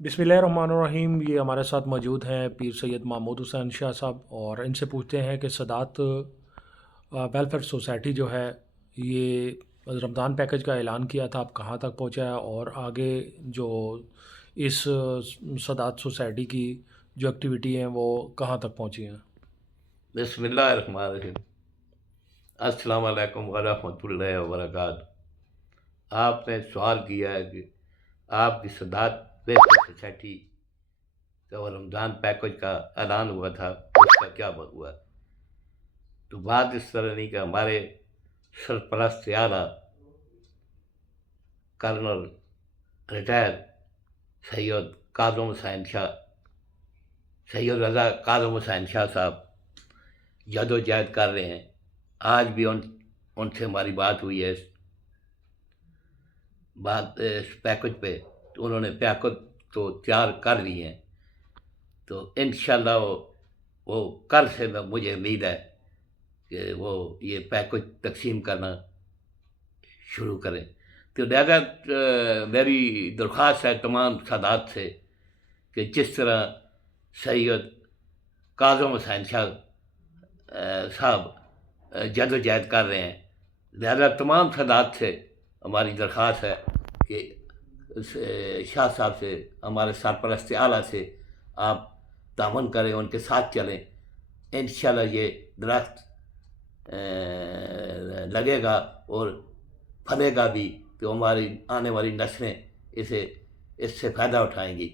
बिस्मिल्लाहिर्रहमानिर्रहीम। ये हमारे साथ मौजूद हैं पीर सैयद महमूद हुसैन शाह साहब, और इनसे पूछते हैं कि सदात वेलफेयर सोसाइटी जो है, ये रमज़ान पैकेज का ऐलान किया था, अब कहाँ तक पहुँचा है, और आगे जो इस सदात सोसाइटी की जो एक्टिविटी हैं वो कहाँ तक पहुँची हैं। बिस्मिल्लाहिर्रहमानिर्रहीम। अस्सलाम वालेकुम वरहमतुल्लाहि वबरकातुहू। आपने सवाल किया है कि आपकी सदात वेलफेयर सोसाइटी का वो रमज़ान पैकेज का ऐलान हुआ था, उसका क्या हुआ। तो बात इस तरह नहीं कि हमारे सरपरस्त आला कर्नल रिटायर सैयद काज़म हुसैन शाह, सैयद रज़ा काज़म हुसैन शाह साहब जदोजहद कर रहे हैं। आज भी उनसे हमारी बात हुई है इस पैकेज पे, तो उन्होंने पैकेज तो तैयार कर लिए हैं। तो इंशाल्लाह वो कल से मुझे उम्मीद है कि वो ये पैकेज तकसीम करना शुरू करें। तो लिहाजा मेरी दरख्वास्त है तमाम सादात से कि जिस तरह सैयद काज़म हुसैन शाह साहब जदोजहद कर रहे हैं, लिहाजा तमाम सादात से हमारी दरख्वास्त है कि शाह साहब से, हमारे सरपरस्त आला से आप तामन करें, उनके साथ चलें। इंशाल्लाह ये दरख्त लगेगा और फलेगा भी, तो हमारी आने वाली नस्लें इससे फ़ायदा उठाएंगी।